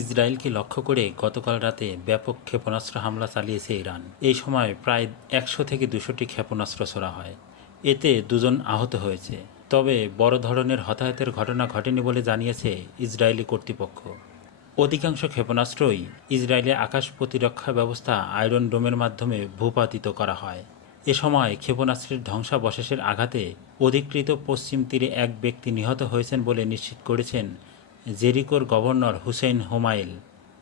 ইসরায়েলকে লক্ষ্য করে গতকাল রাতে ব্যাপক ক্ষেপণাস্ত্র হামলা চালিয়েছে ইরান। এই সময় প্রায় একশো থেকে দুশোটি ক্ষেপণাস্ত্র ছোড়া হয়। এতে দুজন আহত হয়েছে। তবে বড় ধরনের হতাহতের ঘটনা ঘটেনি বলে জানিয়েছে ইসরায়েলি কর্তৃপক্ষ। অধিকাংশ ক্ষেপণাস্ত্রই ইসরায়েলের আকাশ প্রতিরক্ষা ব্যবস্থা আয়রন ডোমের মাধ্যমে ভূপাতিত করা হয়। এ সময় ক্ষেপণাস্ত্রের ধ্বংসাবশেষের আঘাতে অধিকৃত পশ্চিম তীরে এক ব্যক্তি নিহত হয়েছেন বলে নিশ্চিত করেছেন জেরিকোর গভর্নর হুসেইন হোমাইল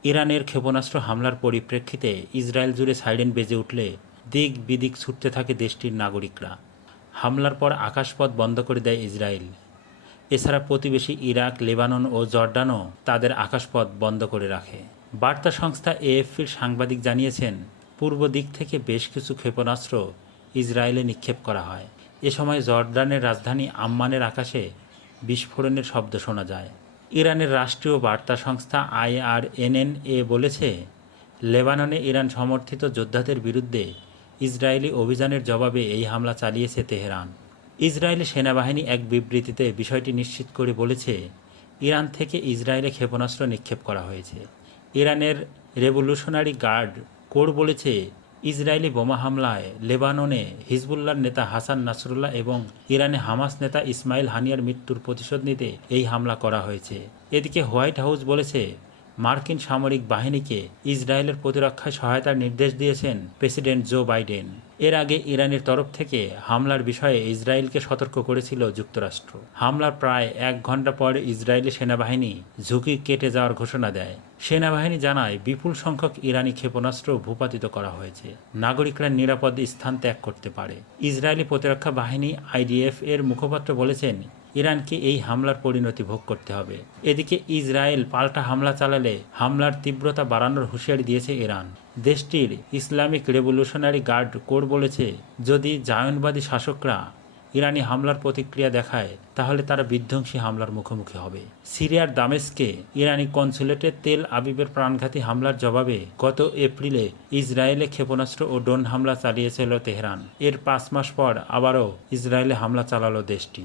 ইরানের ক্ষেপণাস্ত্র হামলার পরিপ্রেক্ষিতে ইসরায়েল জুড়ে সাইরেন বেজে উঠলে দিক বিদিক ছুটতে থাকে দেশটির নাগরিকরা। হামলার পর আকাশপথ বন্ধ করে দেয় ইসরায়েল। এছাড়া প্রতিবেশী ইরাক, লেবানন ও জর্ডানও তাদের আকাশপথ বন্ধ করে রাখে। বার্তা সংস্থা এএফপির সাংবাদিক জানিয়েছেন, পূর্ব দিক থেকে বেশ কিছু ক্ষেপণাস্ত্র ইসরায়েলে নিক্ষেপ করা হয়। এ সময় জর্ডানের রাজধানী আম্মানের আকাশে বিস্ফোরণের শব্দ শোনা যায়। ইরানের রাষ্ট্রীয় বার্তা সংস্থা আইআরএনএনএ বলেছে, লেবাননে ইরান সমর্থিত যোদ্ধাদের বিরুদ্ধে ইসরায়েলি অভিযানের জবাবে এই হামলা চালিয়েছে তেহরান। ইসরায়েলি সেনাবাহিনী এক বিবৃতিতে বিষয়টি নিশ্চিত করে বলেছে, ইরান থেকে ইসরায়েলে ক্ষেপণাস্ত্র নিক্ষেপ করা হয়েছে। ইরানের রেভলিউশনারি গার্ড কোর বলেছে ইসরায়েলি বোমা হামলায় লেবাননে হিজবুল্লার নেতা হাসান নাসরুল্লাহ এবং ইরানে হামাস নেতা ইসমাইল হানিয়ার মৃত্যুর প্রতিশোধ নিতে এই হামলা করা হয়েছে। এদিকে হোয়াইট হাউস বলেছে মার্কিন সামরিক বাহিনীকে ইসরায়েলের প্রতিরক্ষায় সহায়তার নির্দেশ দিয়েছেন প্রেসিডেন্ট জো বাইডেন। এর আগে ইরানের তরফ থেকে হামলার বিষয়ে ইসরায়েলকে সতর্ক করেছিল যুক্তরাষ্ট্র। হামলার প্রায় এক ঘণ্টা পর ইসরায়েলি সেনাবাহিনী ঝুঁকি কেটে যাওয়ার ঘোষণা দেয়। সেনাবাহিনী জানায়, বিপুল সংখ্যক ইরানি ক্ষেপণাস্ত্র ভূপাতিত করা হয়েছে। নাগরিকরা নিরাপদ স্থান ত্যাগ করতে পারে। ইসরায়েলি প্রতিরক্ষা বাহিনী আইডিএফ এর মুখপাত্র বলেছেন ইরানকে এই হামলার পরিণতি ভোগ করতে হবে। এদিকে ইসরায়েল পাল্টা হামলা চালালে হামলার তীব্রতা বাড়ানোর হুঁশিয়ারি দিয়েছে ইরান। দেশটির ইসলামিক রেভলিউশনারি গার্ড কোর বলেছে, যদি জায়নবাদী শাসকরা ইরানি হামলার প্রতিক্রিয়া দেখায়, তাহলে তারা বিধ্বংসী হামলার মুখোমুখি হবে। সিরিয়ার দামেস্কে ইরানি কনসুলেটে তেল আবিবের প্রাণঘাতী হামলার জবাবে গত এপ্রিলে ইসরায়েলে ক্ষেপণাস্ত্র ও ড্রোন হামলা চালিয়েছিল তেহরান। এর পাঁচ মাস পর আবারও ইসরায়েলে হামলা চালালো দেশটি।